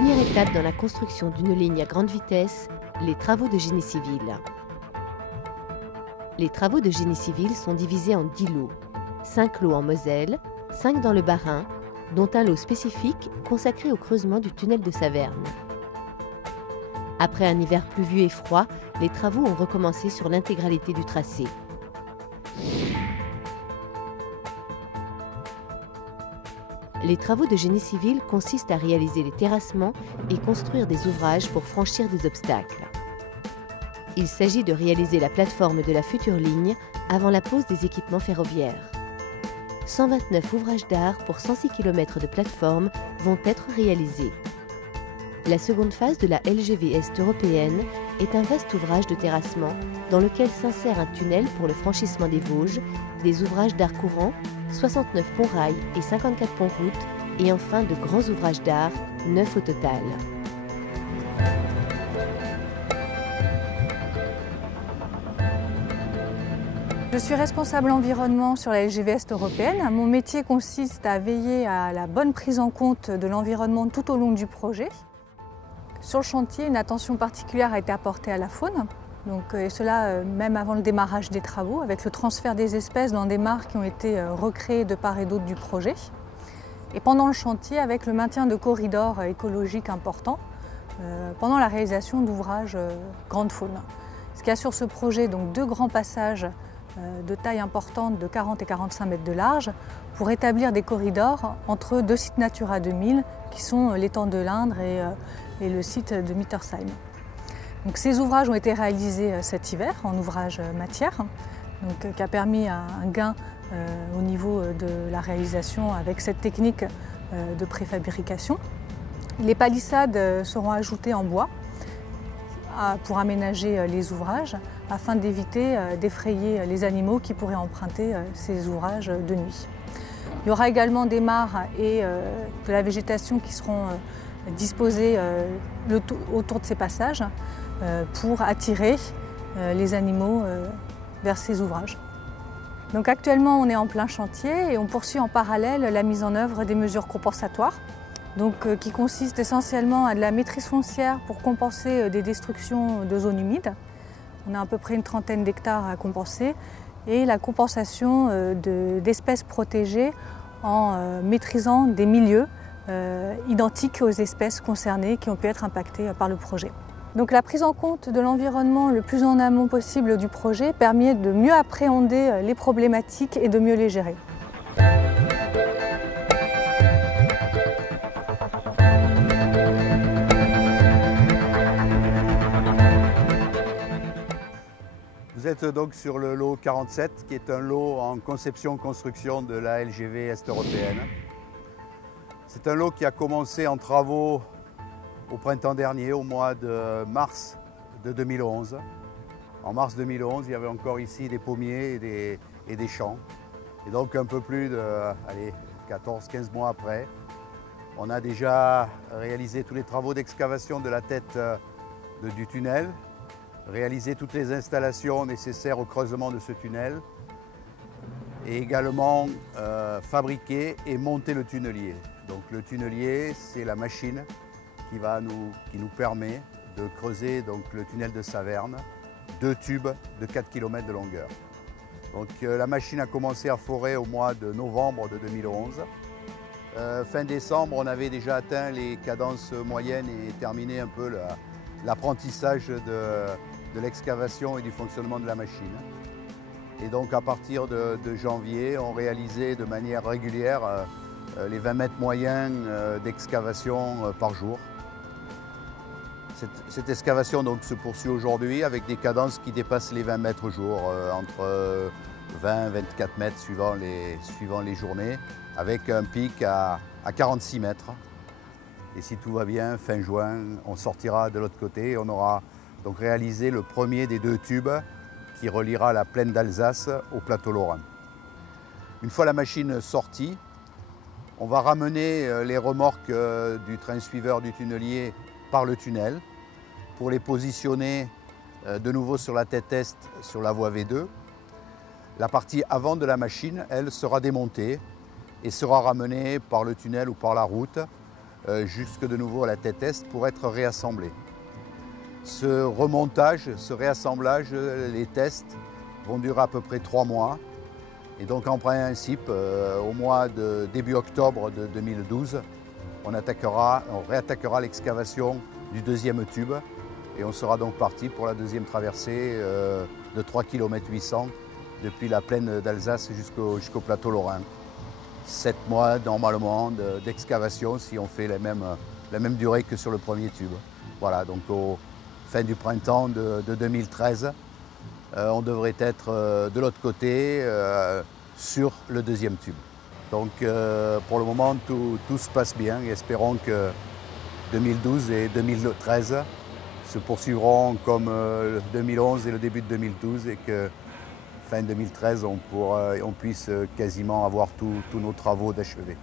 Première étape dans la construction d'une ligne à grande vitesse, les travaux de génie civil. Les travaux de génie civil sont divisés en 10 lots. 5 lots en Moselle, 5 dans le Bas-Rhin, dont un lot spécifique consacré au creusement du tunnel de Saverne. Après un hiver pluvieux et froid, les travaux ont recommencé sur l'intégralité du tracé. Les travaux de génie civil consistent à réaliser les terrassements et construire des ouvrages pour franchir des obstacles. Il s'agit de réaliser la plateforme de la future ligne avant la pose des équipements ferroviaires. 129 ouvrages d'art pour 106 km de plateforme vont être réalisés. La seconde phase de la LGV Est européenne est un vaste ouvrage de terrassement dans lequel s'insère un tunnel pour le franchissement des Vosges, des ouvrages d'art courant, 69 ponts-rails et 54 ponts-routes, et enfin de grands ouvrages d'art, 9 au total. Je suis responsable environnement sur la LGV Est européenne. Mon métier consiste à veiller à la bonne prise en compte de l'environnement tout au long du projet. Sur le chantier, une attention particulière a été apportée à la faune, et cela même avant le démarrage des travaux, avec le transfert des espèces dans des mares qui ont été recréées de part et d'autre du projet. Et pendant le chantier, avec le maintien de corridors écologiques importants, pendant la réalisation d'ouvrages grande faune. Ce qu'il y a sur ce projet, donc 2 grands passages de taille importante de 40 et 45 mètres de large pour établir des corridors entre 2 sites Natura 2000 qui sont l'étang de l'Indre et le site de Mittersheim. Donc, ces ouvrages ont été réalisés cet hiver en ouvrage matière, qui a permis un gain au niveau de la réalisation avec cette technique de préfabrication. Les palissades seront ajoutées en bois pour aménager les ouvrages afin d'éviter d'effrayer les animaux qui pourraient emprunter ces ouvrages de nuit. Il y aura également des mares et de la végétation qui seront disposées autour de ces passages pour attirer les animaux vers ces ouvrages. Donc actuellement, on est en plein chantier et on poursuit en parallèle la mise en œuvre des mesures compensatoires, qui consistent essentiellement à de la maîtrise foncière pour compenser des destructions de zones humides. On a à peu près une trentaine d'hectares à compenser et la compensation d'espèces protégées en maîtrisant des milieux identiques aux espèces concernées qui ont pu être impactées par le projet. Donc la prise en compte de l'environnement le plus en amont possible du projet permet de mieux appréhender les problématiques et de mieux les gérer. Vous êtes donc sur le lot 47, qui est un lot en conception-construction de la LGV Est européenne. C'est un lot qui a commencé en travaux au printemps dernier, au mois de mars de 2011. En mars 2011, il y avait encore ici des pommiers et des champs. Et donc un peu plus de 14-15 mois après, on a déjà réalisé tous les travaux d'excavation de la tête du tunnel, réalisé toutes les installations nécessaires au creusement de ce tunnel et également fabriquer et monter le tunnelier. Donc le tunnelier, c'est la machine qui nous permet de creuser donc, le tunnel de Saverne, 2 tubes de 4 km de longueur. Donc la machine a commencé à forer au mois de novembre de 2011. Fin décembre, on avait déjà atteint les cadences moyennes et terminé un peu l'apprentissage de l'excavation et du fonctionnement de la machine. Et donc à partir de janvier, on réalisait de manière régulière les 20 mètres moyens d'excavation par jour. Cette excavation donc, se poursuit aujourd'hui avec des cadences qui dépassent les 20 mètres au jour, entre 20 et 24 mètres suivant les journées, avec un pic à 46 mètres. Et si tout va bien, fin juin, on sortira de l'autre côté et on aura donc réalisé le premier des 2 tubes qui reliera la plaine d'Alsace au plateau lorrain. Une fois la machine sortie, on va ramener les remorques du train suiveur du tunnelier par le tunnel pour les positionner de nouveau sur la tête est sur la voie V2. La partie avant de la machine, elle, sera démontée et sera ramenée par le tunnel ou par la route jusque de nouveau à la tête est pour être réassemblé. Ce remontage, ce réassemblage, les tests vont durer à peu près 3 mois. Et donc en principe, au mois de début octobre de 2012, on réattaquera l'excavation du deuxième tube et on sera donc parti pour la deuxième traversée de 3 km 800 depuis la plaine d'Alsace jusqu'au plateau lorrain. 7 mois normalement d'excavation si on fait la même durée que sur le premier tube. Voilà, donc au fin du printemps de 2013, on devrait être de l'autre côté sur le deuxième tube. Donc pour le moment, tout se passe bien et espérons que 2012 et 2013 se poursuivront comme 2011 et le début de 2012 et que fin 2013, on puisse quasiment avoir tous nos travaux d'achevés.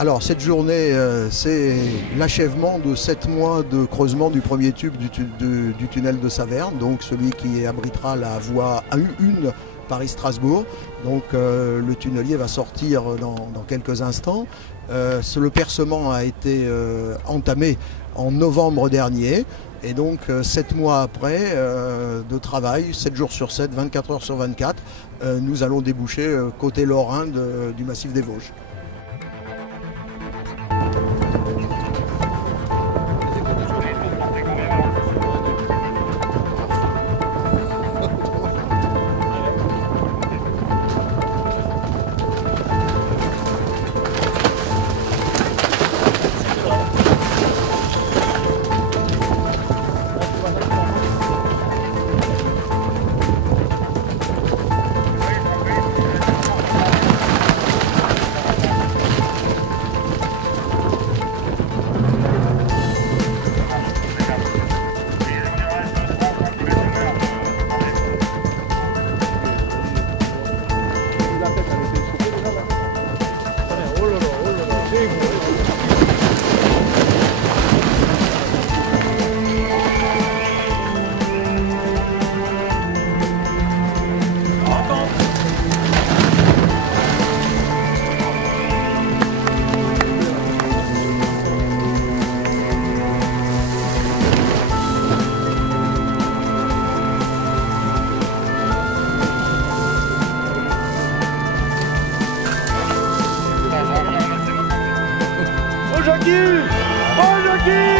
Alors cette journée, c'est l'achèvement de 7 mois de creusement du premier tube du tunnel de Saverne, donc celui qui abritera la voie A1 Paris-Strasbourg. Donc le tunnelier va sortir dans quelques instants. Le percement a été entamé en novembre dernier. Et donc 7 mois après de travail, 7 jours sur 7, 24 heures sur 24, nous allons déboucher côté lorrain du massif des Vosges. Joaquim! Ô, Joaquim!